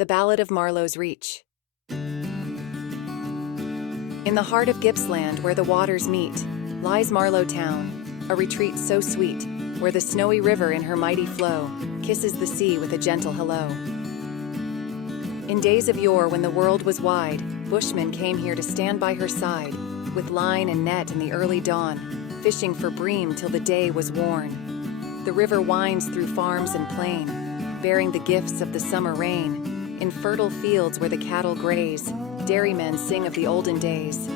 The Ballad of Marlo's Reach. In the heart of Gippsland, where the waters meet, lies Marlo town, a retreat so sweet, where the snowy river in her mighty flow kisses the sea with a gentle hello. In days of yore, when the world was wide, Bushmen came here to stand by her side, with line and net in the early dawn, fishing for bream till the day was worn. The river winds through farms and plain, bearing the gifts of the summer rain. In fertile fields where the cattle graze, Dairymen sing of the olden days.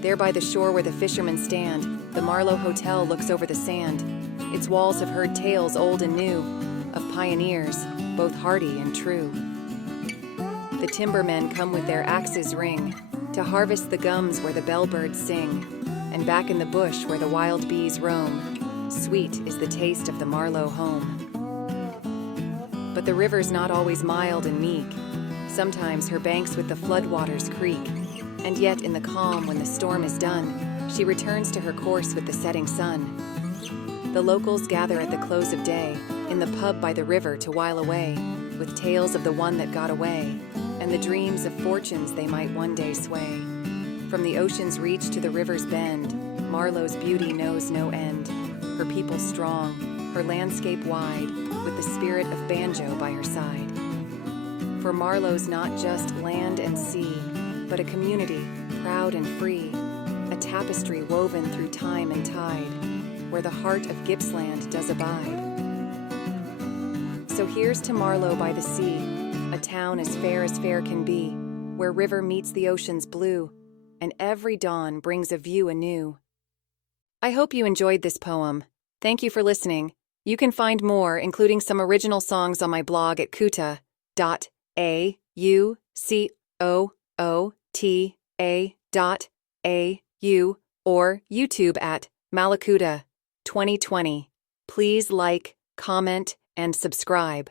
There by the shore where the fishermen stand, the Marlo Hotel looks over the sand. Its walls have heard tales old and new, of pioneers, both hearty and true. The timbermen come with their axes ring, to harvest the gums where the bellbirds sing. And back in the bush where the wild bees roam, sweet is the taste of the Marlo home. But the river's not always mild and meek. Sometimes her banks with the floodwaters creak. And yet in the calm when the storm is done, she returns to her course with the setting sun. The locals gather at the close of day, in the pub by the river to while away, with tales of the one that got away, and the dreams of fortunes they might one day sway. From the ocean's reach to the river's bend, Marlo's beauty knows no end. Her people strong, her landscape wide, with the spirit of banjo by her side. For Marlo's not just land and sea, but a community, proud and free, a tapestry woven through time and tide, where the heart of Gippsland does abide. So here's to Marlo by the sea, a town as fair can be, where river meets the ocean's blue, and every dawn brings a view anew. I hope you enjoyed this poem. Thank you for listening. You can find more, including some original songs, on my blog at kuta.aucota.au or YouTube at Malakuta 2020. Please like, comment, and subscribe.